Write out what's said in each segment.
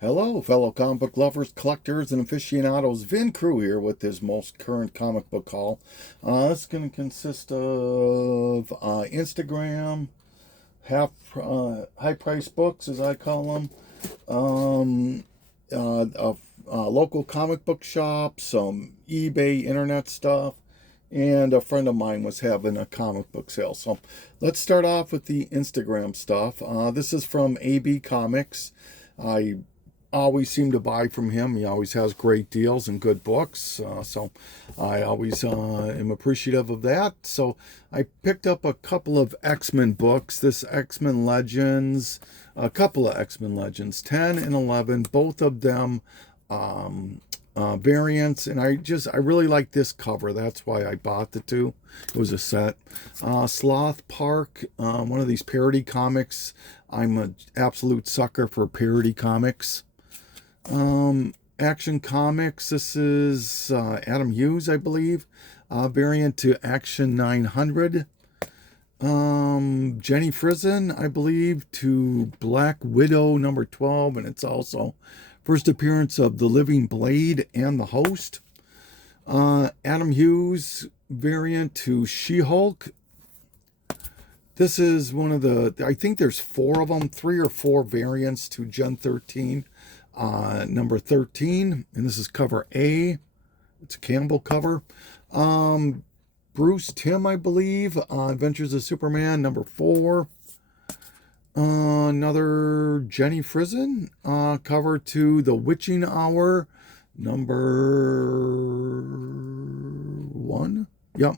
Hello, fellow comic book lovers, collectors, and aficionados. Vin Crew here with his most current comic book haul. It's going to consist of Instagram, high price books, as I call them, of local comic book shops, some eBay internet stuff, and a friend of mine was having a comic book sale. So let's start off with the Instagram stuff. This is from AB Comics. I always seem to buy from him. He always has great deals and good books. So I always am appreciative of that. So I picked up a couple of X-Men books. This X-Men Legends, a couple of X-Men Legends, 10 and 11, both of them variants. And I really like this cover. That's why I bought the two. It was a set. Sloth Park, one of these parody comics. I'm an absolute sucker for parody comics. Action Comics, this is Adam Hughes, I believe, variant to Action 900. Jenny Frison, I believe, to Black Widow number 12, and it's also first appearance of the Living Blade and the Host. Adam Hughes variant to She-Hulk. This is one of the, I think there's four of them, 3 or 4 variants to Gen 13. Number 13, and this is cover A. It's a Campbell cover. Bruce Timm, I believe, Adventures of Superman, number 4. Another Jenny Frison, cover to The Witching Hour, number 1. Yep.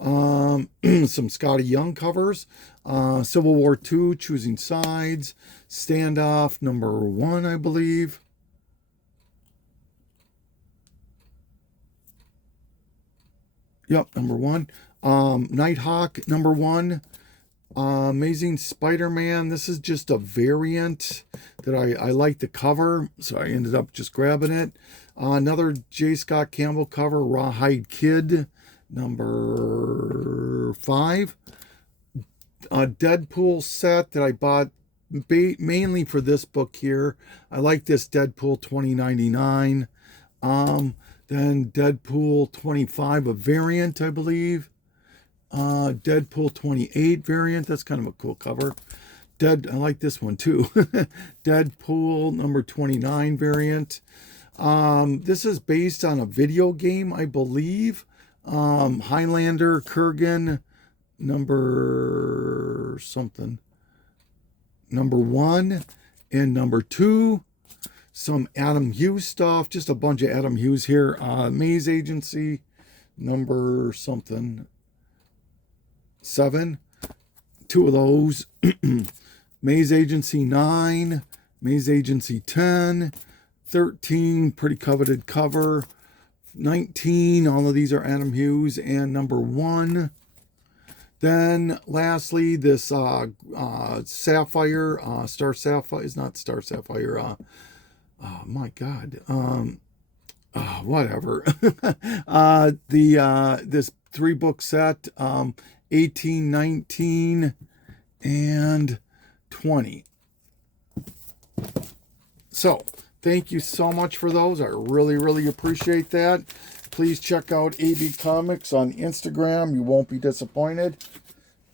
Some Scotty Young covers. Civil War II, Choosing Sides. Standoff, number 1, I believe. Yep, number 1. Nighthawk, number 1. Amazing Spider-Man. This is just a variant that I like the cover, so I ended up just grabbing it. Another J. Scott Campbell cover, Rawhide Kid, number 5. A Deadpool set that I bought mainly for this book here. I like this Deadpool 2099. Then Deadpool 25, a variant, I believe. Deadpool 28 variant. That's kind of a cool cover. I like this one too. Deadpool number 29 variant. This is based on a video game, I believe. Highlander Kurgan number something. Number 1 and number 2. Some Adam Hughes stuff. Just a bunch of Adam Hughes here. Maze Agency number something. 7. 2 of those. Maze Agency 9. Maze Agency 10. 13. Pretty coveted cover. 19. All of these are Adam Hughes. And number 1. Then, lastly, this Sapphire, Star Sapphire is not Star Sapphire. Oh my God. Whatever. This 3-book set, 18, 19, and 20. So, thank you so much for those. I really, really appreciate that. Please check out AB Comics on Instagram. You won't be disappointed.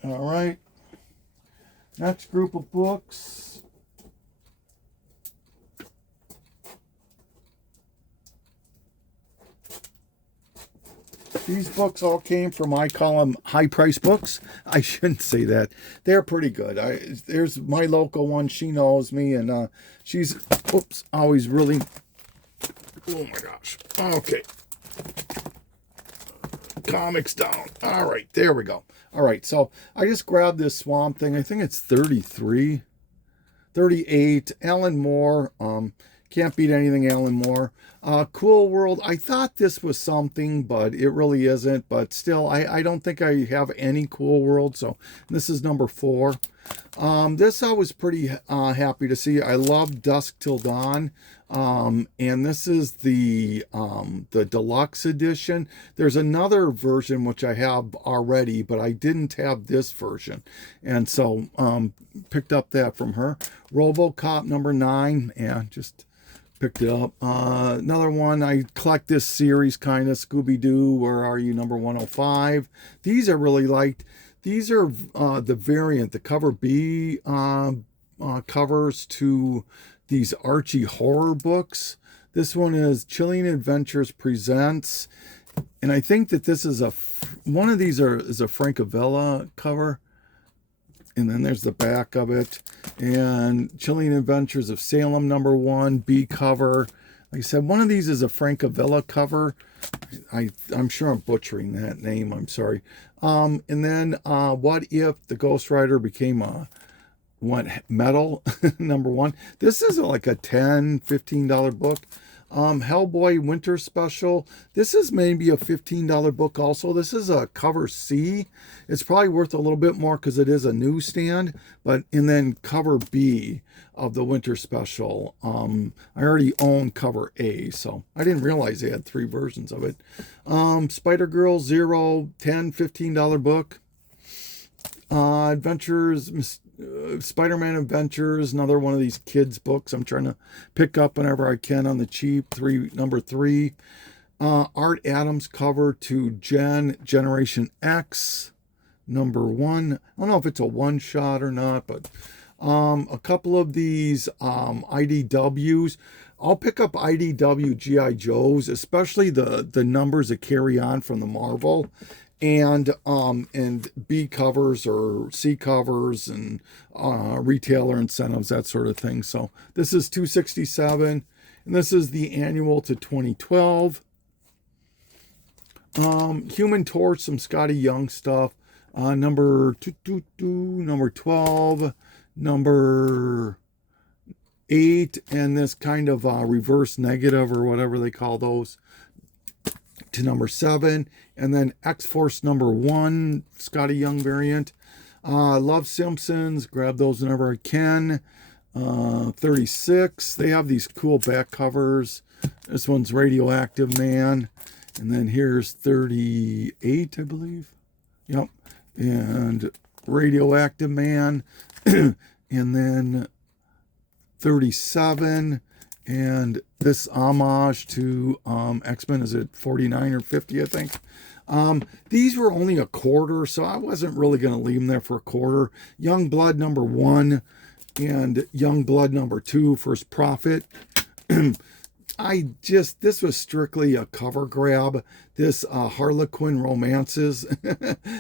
All right. Next group of books. These books all came from, I call them high price books. I shouldn't say that. They're pretty good. There's my local one. She knows me, and she's, always really, oh my gosh. Okay. Comics down. All right, there we go. All right, so I just grabbed this Swamp Thing. I think it's 33, 38. Alan Moore. Can't beat anything Alan Moore. Cool World, I thought this was something, but it really isn't. But still, I don't think I have any Cool World, so this is number 4. This I was pretty happy to see. I love Dusk Till Dawn. And this is the deluxe edition. There's another version which I have already, but I didn't have this version, and so picked up that from her. RoboCop number 9, yeah, just picked it up. Another one, I collect this series kind of, Scooby-Doo, Where Are You, number 105. These I really liked. These are the variant, the cover B covers to these Archie horror books. This one is Chilling Adventures Presents, and I think that this is one of these is a Francavilla cover, and then there's the back of it. And Chilling Adventures of Salem number 1 B cover. Like I said, one of these is a Francavilla cover. I'm sure I'm butchering that name, I'm sorry. And then What If the Ghost Rider Became a Metal number 1. This is like a $10-15 book. Hellboy Winter Special. This is maybe a $15 book also. This is a cover C. It's probably worth a little bit more because it is a newsstand. And then cover B of the Winter Special. I already own cover A, so I didn't realize they had 3 versions of it. Spider-Girl Zero, $10-15 book. Adventures, Spider-Man Adventures, another one of these kids books I'm trying to pick up whenever I can on the cheap. Number 3. Art Adams cover to Generation X, number 1. I don't know if it's a one-shot or not, but a couple of these IDWs. I'll pick up IDW G.I. Joes, especially the numbers that carry on from the Marvel. And B covers or C covers and retailer incentives, that sort of thing. So this is $267, and this is the annual to 2012. Human Torch, some Scotty Young stuff. Number 12, number 8, and this kind of reverse negative or whatever they call those, to number 7, and then X-Force number 1, Scotty Young variant. Love Simpsons, grab those whenever I can. 36, they have these cool back covers. This one's Radioactive Man, and then here's 38, I believe. Yep, and Radioactive Man, and then 37, and this homage to X-Men, is it 49 or 50, I think. These were only a quarter, so I wasn't really going to leave them there for a quarter. Young Blood number 1 and Young Blood number 2, First Prophet. This was strictly a cover grab. This Harlequin Romances,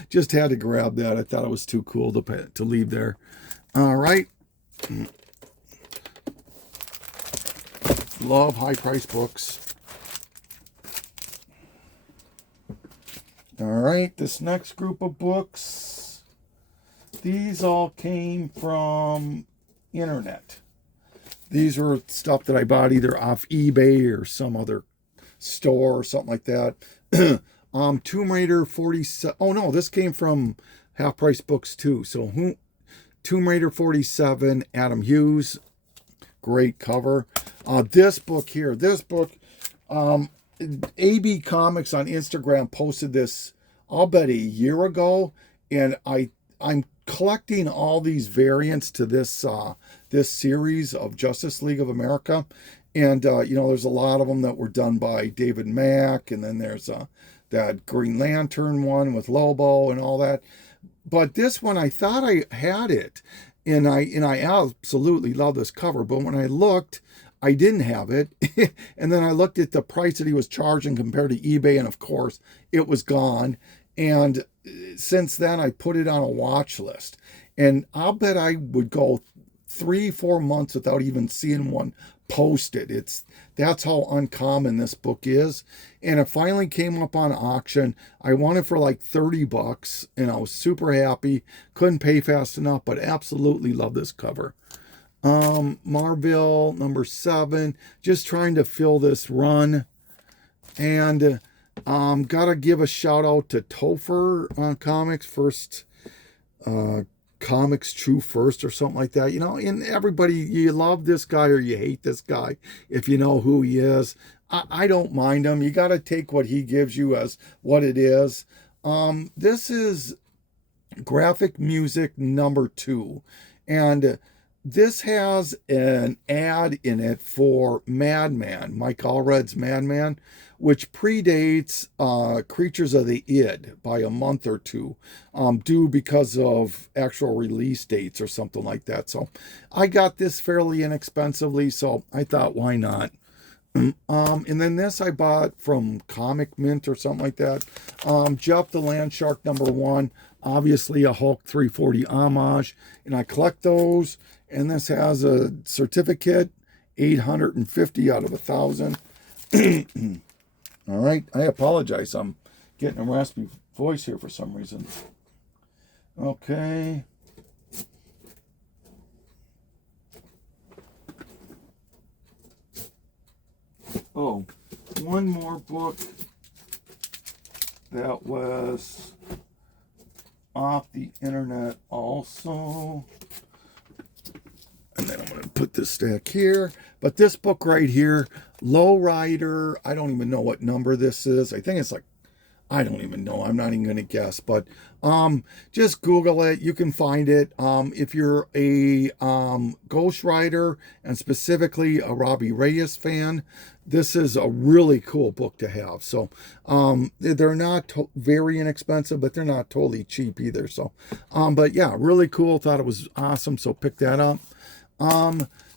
just had to grab that. I thought it was too cool to leave there. All right. Love high price books. All right, this next group of books, these all came from internet. These were stuff that I bought either off eBay or some other store or something like that. Tomb Raider 47. Oh no, this came from Half Price Books too. So Tomb Raider 47, Adam Hughes. Great cover. This book here, AB Comics on Instagram posted this, I'll bet a year ago, and I'm collecting all these variants to this series of Justice League of America, and there's a lot of them that were done by David Mack, and then there's that Green Lantern one with Lobo and all that. But this one, I thought I had it, and I absolutely love this cover. But when I looked, I didn't have it. And then I looked at the price that he was charging compared to eBay, and of course, it was gone. And since then, I put it on a watch list. And I'll bet I would go 3-4 months without even seeing one posted. That's how uncommon this book is. And it finally came up on auction. I won it for like $30, and I was super happy. Couldn't pay fast enough, but absolutely love this cover. Marvel number 7, just trying to fill this run. And gotta give a shout out to Topher Comics, first comics true first or something like that. And everybody, you love this guy or you hate this guy if you know who he is. I don't mind him. You got to take what he gives you as what it is. This is graphic music number 2, and this has an ad in it for Madman, Mike Allred's Madman, which predates Creatures of the Id by a month or two, due because of actual release dates or something like that. So I got this fairly inexpensively, so I thought, why not? And then this I bought from Comic Mint or something like that. Jeff the Land Shark number 1, obviously a Hulk 340 homage, and I collect those. And this has a certificate, 850 out of 1,000. All right, I apologize. I'm getting a raspy voice here for some reason. Okay. Oh, one more book that was off the internet also. And then I'm going to put this stack here. But this book right here, Lowrider, I don't even know what number this is. I think it's like, I don't even know. I'm not even going to guess. But just Google it. You can find it. If you're a Ghost Rider and specifically a Robbie Reyes fan, this is a really cool book to have. So they're not very inexpensive, but they're not totally cheap either. So, but yeah, really cool. Thought it was awesome. So pick that up.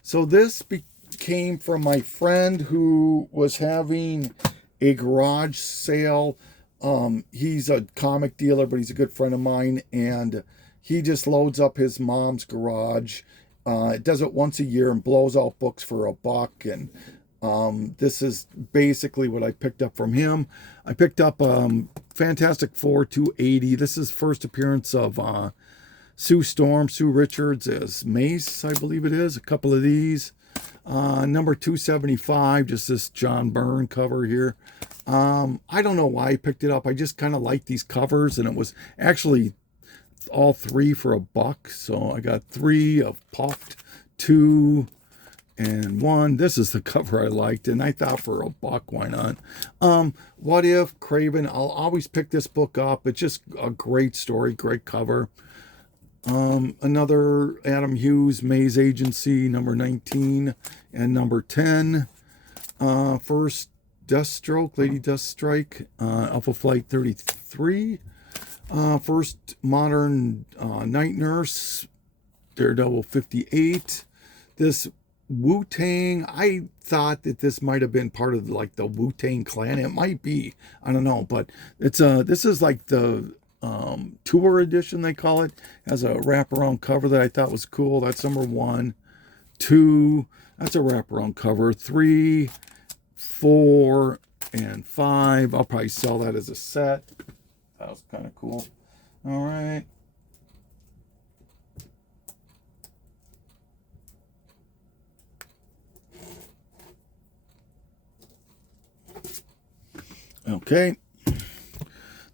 So this came from my friend who was having a garage sale. He's a comic dealer, but he's a good friend of mine, and he just loads up his mom's garage. Does it once a year and blows out books for $1. And this is basically what I picked up from him. I picked up Fantastic Four 280. This is first appearance of Sue Storm, Sue Richards as Mace, I believe it is. A couple of these. Number 275, just this John Byrne cover here. I don't know why I picked it up. I just kind of like these covers, and it was actually all 3 for $1. So I got 3 of Puffed, 2, and 1. This is the cover I liked, and I thought for $1, why not? What If, Craven, I'll always pick this book up. It's just a great story, great cover. Another Adam Hughes, Maze Agency, number 19 and number 10. First Deathstroke, Lady Deathstrike, Alpha Flight 33. First Modern Night Nurse, Daredevil 58. This Wu-Tang, I thought that this might have been part of like the Wu-Tang Clan. It might be, I don't know, but it's this is like the tour edition, they call it. Has a wraparound cover that I thought was cool. That's number 1. 2, that's a wraparound cover. 3, 4, and 5. I'll probably sell that as a set. That was kind of cool. All right. Okay.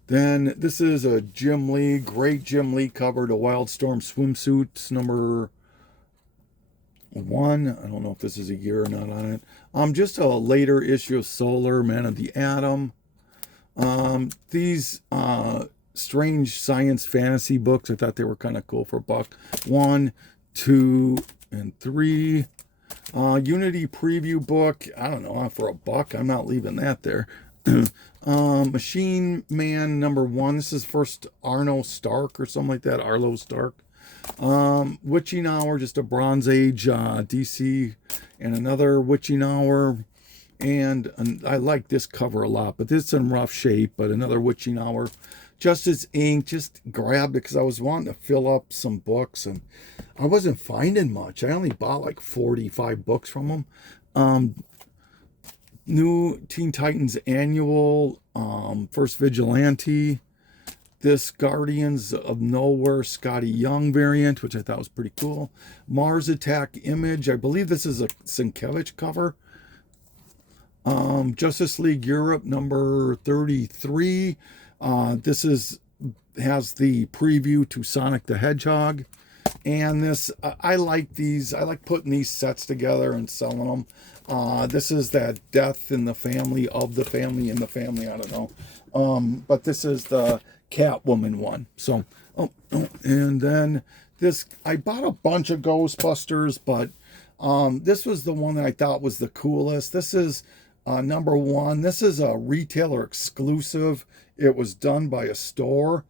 Then this is a Jim Lee, great Jim Lee cover to Wildstorm Swimsuits number 1. I don't know if this is a year or not on it. Just a later issue of Solar, Man of the Atom. These strange science fantasy books, I thought they were kind of cool for $1. 1, 2, and 3. Unity preview book, I don't know, for $1. I'm not leaving that there. Machine Man number 1. This is first Arno Stark or something like that. Arlo Stark. Witching Hour, just a Bronze Age DC, and another Witching Hour. And I like this cover a lot, but this is in rough shape. But another Witching Hour. Justice Inc. Just grabbed it because I was wanting to fill up some books, and I wasn't finding much. I only bought like 45 books from them. New Teen Titans Annual, First Vigilante. this Guardians of Nowhere Scotty Young variant, which I thought was pretty cool. Mars Attack Image. I believe this is a Sienkiewicz cover. Justice League Europe number 33. This has the preview to Sonic the Hedgehog. And this, I like these. I like putting these sets together and selling them. This is that Death in the Family, of the Family, in the Family. I don't know. But this is the Catwoman one. So, and then this, I bought a bunch of Ghostbusters, but this was the one that I thought was the coolest. This is number 1. This is a retailer exclusive. It was done by a store.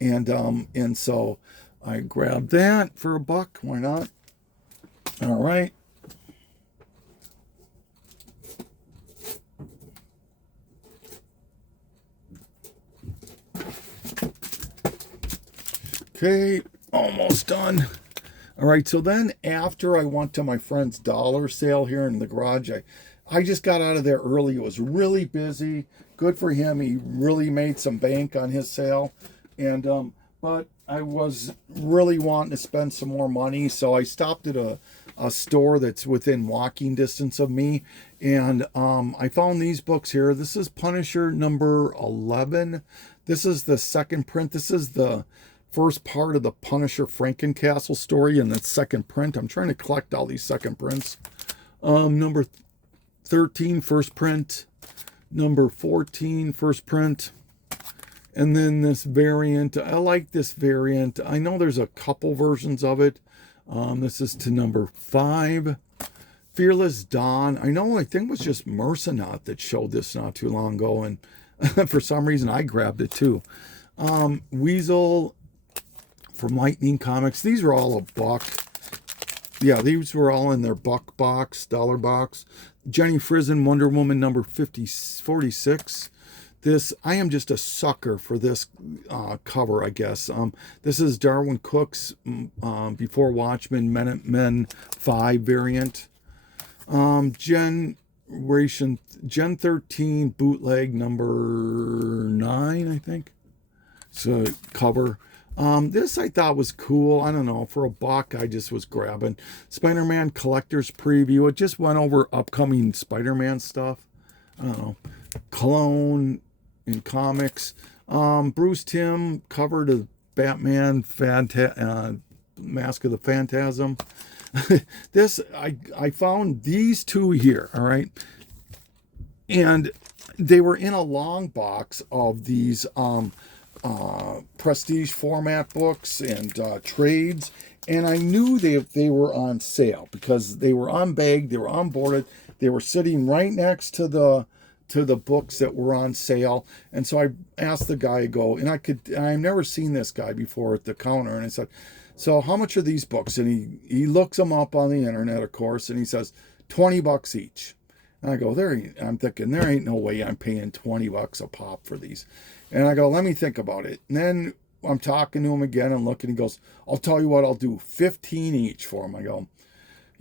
And so I grabbed that for $1. Why not? All right. Okay, almost done. All right, so then after I went to my friend's dollar sale here in the garage, I just got out of there early. It was really busy. Good for him. He really made some bank on his sale. And but I was really wanting to spend some more money, so I stopped at a store that's within walking distance of me, and I found these books here. This is Punisher number 11. This is the second print. This is the first part of the Punisher Frankencastle story in the second print. I'm trying to collect all these second prints. Number 13, first print. Number 14, first print. And then this variant, I like this variant. I know there's a couple versions of it. This is to number 5. Fearless Dawn. I think it was just Mercenaut that showed this not too long ago. And for some reason, I grabbed it too. Weasel from Lightning Comics. These were all $1. Yeah, these were all in their $1 box, $1 box. Jenny Frison, Wonder Woman number 46. This, I am just a sucker for this cover, I guess. This is Darwin Cook's Before Watchmen Men 5 variant. Gen 13 bootleg number 9, I think. So cover. This I thought was cool. I don't know, for $1 I just was grabbing. Spider-Man Collector's Preview. It just went over upcoming Spider-Man stuff. I don't know. Cologne in comics. Bruce Timm cover to Batman Mask of the Phantasm. This, I found these two here, all right? And they were in a long box of these prestige format books and trades, and I knew they were on sale because they were unbagged, they were unboarded, they were sitting right next to the books that were on sale. And so I asked the guy, I've never seen this guy before at the counter, and I said, so how much are these books? And he looks them up on the internet, of course, and he says $20 each. And I go, I'm thinking, there ain't no way I'm paying $20 a pop for these. And I go, let me think about it. And then I'm talking to him again and looking, he goes, I'll tell you what, I'll do 15 each for him. I go,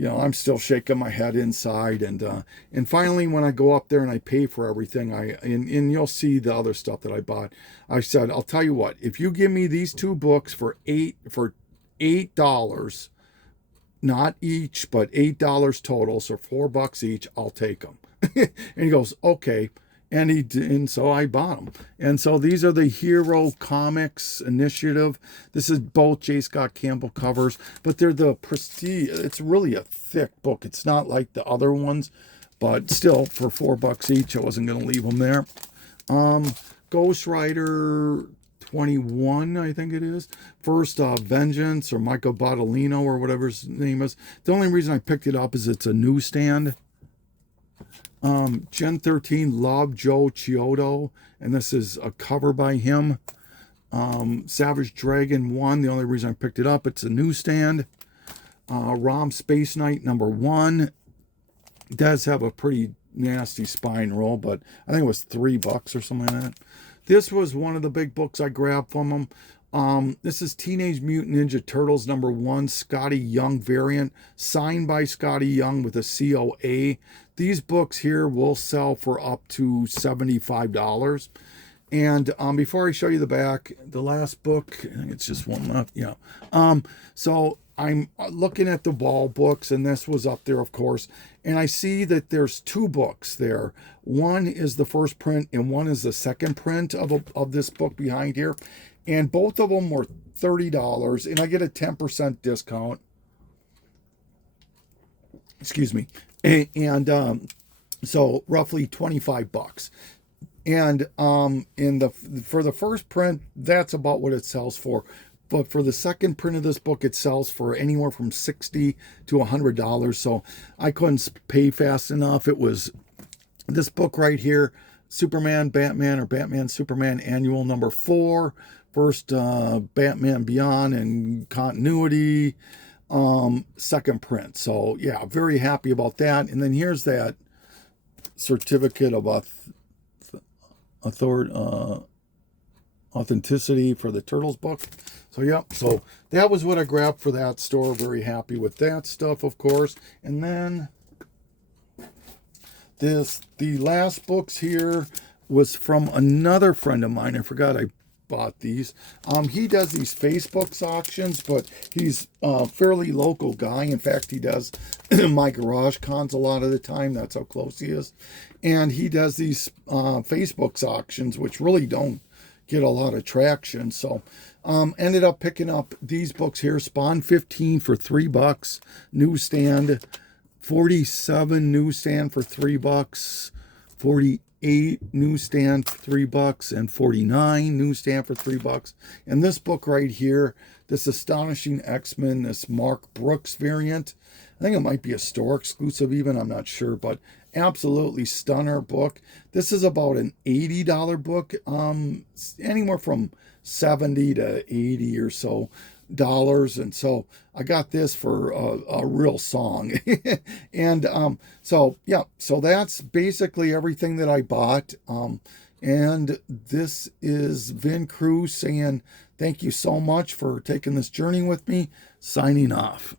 I'm still shaking my head inside. And finally, when I go up there and I pay for everything, and you'll see the other stuff that I bought, I said, I'll tell you what, if you give me these 2 books for $8, not each, but $8 total, so $4 each, I'll take them. And he goes, okay. And so I bought them. And so these are the Hero Comics Initiative. This is both J. Scott Campbell covers, but they're the prestige. It's really a thick book. It's not like the other ones, but still, for $4 each, I wasn't going to leave them there. Ghost Rider 21, I think it is. First Vengeance, or Michael Bottolino, or whatever his name is. The only reason I picked it up is it's a newsstand. Gen 13, Love Joe Chiodo, and this is a cover by him. Savage Dragon 1, the only reason I picked it up, it's a newsstand. Rom Space Knight number 1. It does have a pretty nasty spine roll, but I think it was $3 or something like that. This was one of the big books I grabbed from him. This is Teenage Mutant Ninja Turtles number 1, Scotty Young variant, signed by Scotty Young with a COA. These books here will sell for up to $75. And before I show you the back, the last book, I think it's just one left. Yeah. So I'm looking at the wall books, and this was up there, of course. And I see that there's two books there. One is the first print, and one is the second print of this book behind here. And both of them were $30, and I get a 10% discount. Excuse me. And so roughly 25 bucks. And for the first print, that's about what it sells for. But for the second print of this book, it sells for anywhere from $60 to $100. So I couldn't pay fast enough. It was this book right here, Superman, Batman, or Batman, Superman Annual number 4. First Batman Beyond and continuity, second print. So yeah, very happy about that. And then here's that certificate of authenticity for the Turtles book. So yeah, so that was what I grabbed for that store. Very happy with that stuff, of course. And then the last books here was from another friend of mine. I forgot I bought these. He does these Facebook auctions, but he's a fairly local guy. In fact, he does my garage cons a lot of the time. That's how close he is. And he does these Facebook auctions, which really don't get a lot of traction. So ended up picking up these books here. Spawn 15 for $3. Newsstand 47 newsstand for $3. 48 newsstand for $3, and 49 newsstand for $3. And this book right here, this Astonishing X-Men, this Mark Brooks variant, I think it might be a store exclusive even, I'm not sure, but absolutely stunner book. This is about an $80 book, anywhere from 70 to 80 or so dollars. And so I got this for a real song. And so yeah, so that's basically everything that I bought. And this is Vin Cruz saying thank you so much for taking this journey with me, signing off.